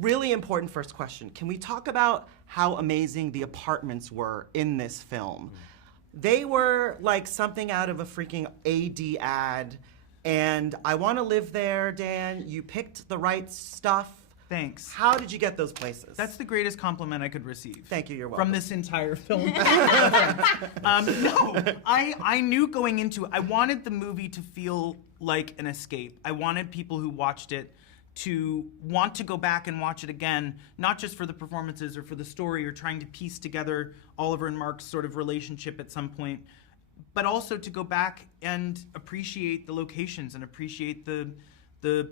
really important first question. Can we talk about how amazing the apartments were in this film? They were like something out of a freaking AD ad, and I want to live there, Dan. You picked the right stuff. Thanks. How did you get those places? That's the greatest compliment I could receive. Thank you, you're welcome. From this entire film. No, I knew going into it, I wanted the movie to feel like an escape. I wanted people who watched it to want to go back and watch it again, not just for the performances or for the story or trying to piece together Oliver and Mark's sort of relationship at some point, but also to go back and appreciate the locations and appreciate the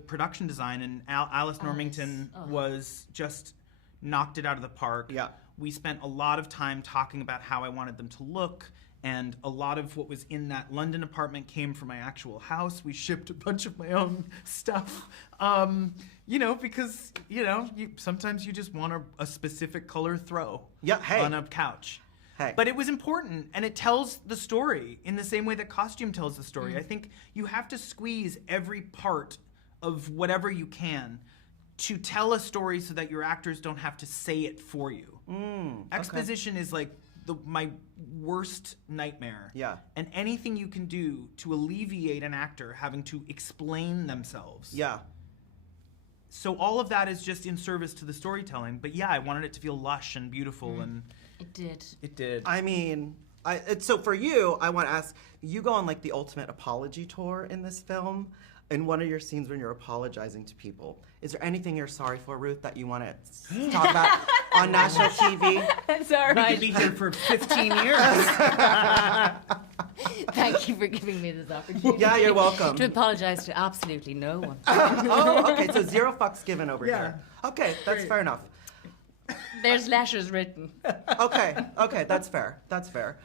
production design. And Alice Normington was just knocked it out of the park. Yeah. We spent a lot of time talking about how I wanted them to look, and a lot of what was in that London apartment came from my actual house. We shipped a bunch of my own stuff, you know, because, you know, sometimes you just want a specific color throw on a couch. Hey. But it was important, and it tells the story in the same way that costume tells the story. I think you have to squeeze every part of whatever you can to tell a story so that your actors don't have to say it for you. Exposition is like my worst nightmare. Yeah. And anything you can do to alleviate an actor having to explain themselves. Yeah. So all of that is just in service to the storytelling. But yeah, I wanted it to feel lush and beautiful, and it did. It did. I mean, so for you, I want to ask, you go on like the ultimate apology tour in this film. In one of your scenes when you're apologizing to people, is there anything you're sorry for, Ruth, that you want to talk about on national TV? That's all right. We could be here for 15 years. Thank you for giving me this opportunity. Yeah, you're welcome. To apologize to absolutely no one. Oh, okay, so 0 fucks given over here. Okay, that's fair enough. There's letters written. Okay, that's fair. That's fair.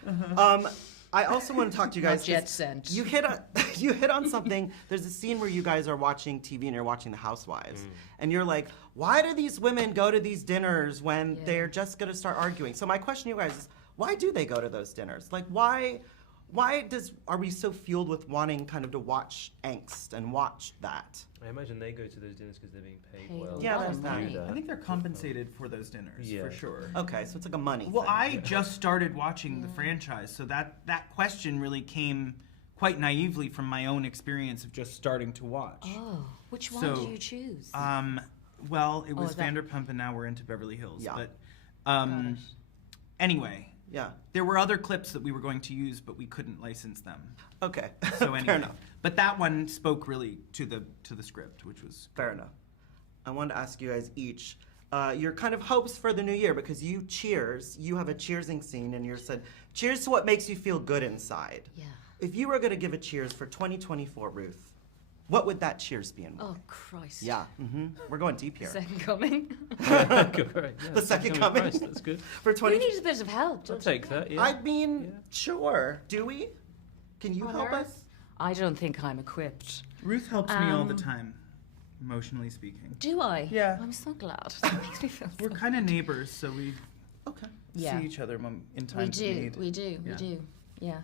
I also want to talk to you guys. Not yet sent. You hit on something. There's a scene where you guys are watching TV and you're watching the Housewives, and you're like, why do these women go to these dinners when they're just gonna start arguing? So my question to you guys is, why do they go to those dinners? Like, why are we so fueled with wanting kind of to watch angst and watch that? I imagine they go to those dinners because they're being paid well. Yeah, to there's do that. I think they're compensated for those dinners, for sure. Okay, so it's like a money Well, thing. I just started watching the franchise, so that question really came quite naively from my own experience of just starting to watch. Oh, which one So, did you choose? Well, it was that- Vanderpump, and now we're into Beverly Hills. Yeah. But anyway, Yeah. there were other clips that we were going to use, but we couldn't license them. Okay. So anyway, Fair enough. But that one spoke really to the script, which was Fair enough. I wanted to ask you guys each your kind of hopes for the new year, because you have a cheersing scene, and you said, cheers to what makes you feel good inside. Yeah. If you were going to give a cheers for 2024, Ruth, what would that cheers be in? Oh, Christ. Yeah, we're going deep here. Second coming. The second coming. Christ, that's good. For 20. We need a bit of help. I'll take that, yeah. I mean, sure. Do we? Can you help us? I don't think I'm equipped. Ruth helps me all the time, emotionally speaking. Do I? Yeah. I'm so glad. That makes me feel We're so kind of neighbors, so we Yeah. see each other in We times of do. need. We do. Yeah. We do. Yeah.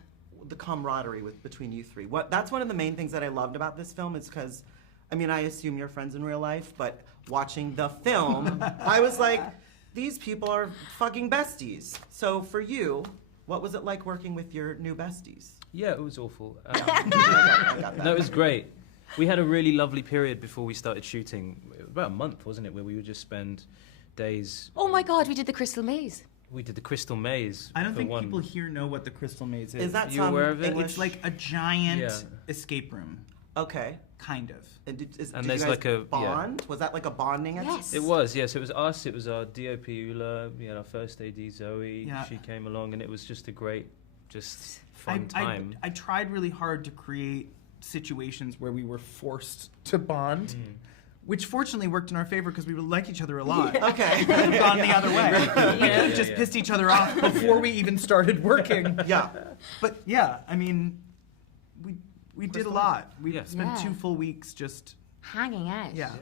The camaraderie between you three. That's one of the main things that I loved about this film, is because, I mean, I assume you're friends in real life, but watching the film, I was like, these people are fucking besties. So for you, what was it like working with your new besties? Yeah, it was awful. I got that. No, it was great. We had a really lovely period before we started shooting. About a month, wasn't it, where we would just spend days. Oh my God, we did the Crystal Maze. We did the Crystal Maze. I don't for think one. people here know what the Crystal Maze is. Is that You some aware of it? English? It's like a giant Yeah. escape room, Okay. kind of. And did And you there's guys like a- bond? Was that like a bonding Yes. exercise? It was, yes. It was us. It was our DOP Ula. We had our first AD Zoe. Yeah. She came along, and it was just a great, just fun time. I tried really hard to create situations where we were forced to bond, which fortunately worked in our favor because we would like each other a lot. Okay. Could have gone the other way. We could have just yeah. pissed each other off before we even started working. Yeah. But yeah, I mean, we did a lot. We Yeah. spent Yeah. 2 full weeks just, Hanging out. yeah.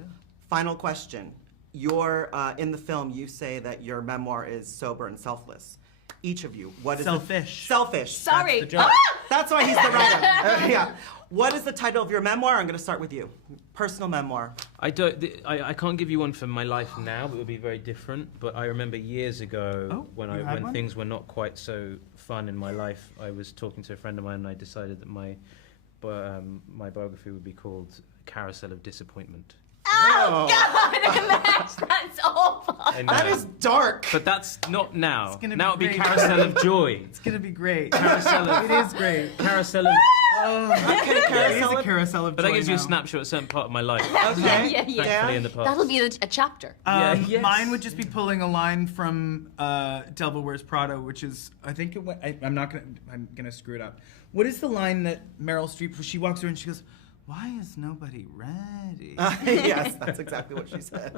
Final question. In the film, you say that your memoir is sober and selfless. Each of you. What is Selfish. Selfish. Sorry. the joke. That's why he's the writer. Yeah. What is the title of your memoir? I'm going to start with you. Personal memoir. I can't give you one for my life now. It would be very different. But I remember years ago when things were not quite so fun in my life. I was talking to a friend of mine, and I decided that my biography would be called "Carousel of Disappointment." Oh, God, HIMESH, that's awful. And, That is dark. But that's not now. It's gonna Now it'd be be great. Carousel of Joy. It's gonna be great. Carousel of, It is great. Carousel of. Okay, It is carousel. a carousel of But that joy gives you a now. snapshot of a certain part of my life. Okay. Yeah, yeah. Thankfully in the past. That'll be a chapter. Yes. Mine would just be pulling a line from Devil Wears Prada, which is I think I'm gonna screw it up. What is the line that Meryl Streep? She walks over and she goes, "Why is nobody ready?" Yes, that's exactly what she says.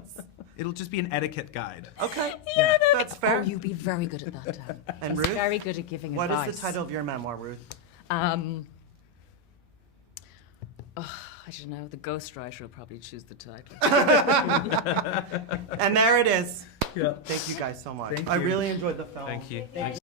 It'll just be an etiquette guide. Okay. Yeah, That's fair. Oh, you'd be very good at that, Dan. And He's Ruth? very good at giving What advice. is the title of your memoir, Ruth? I don't know. The ghostwriter will probably choose the title. And there it is. Yeah. Thank you guys so much. Thank I you. really enjoyed the film. Thank you.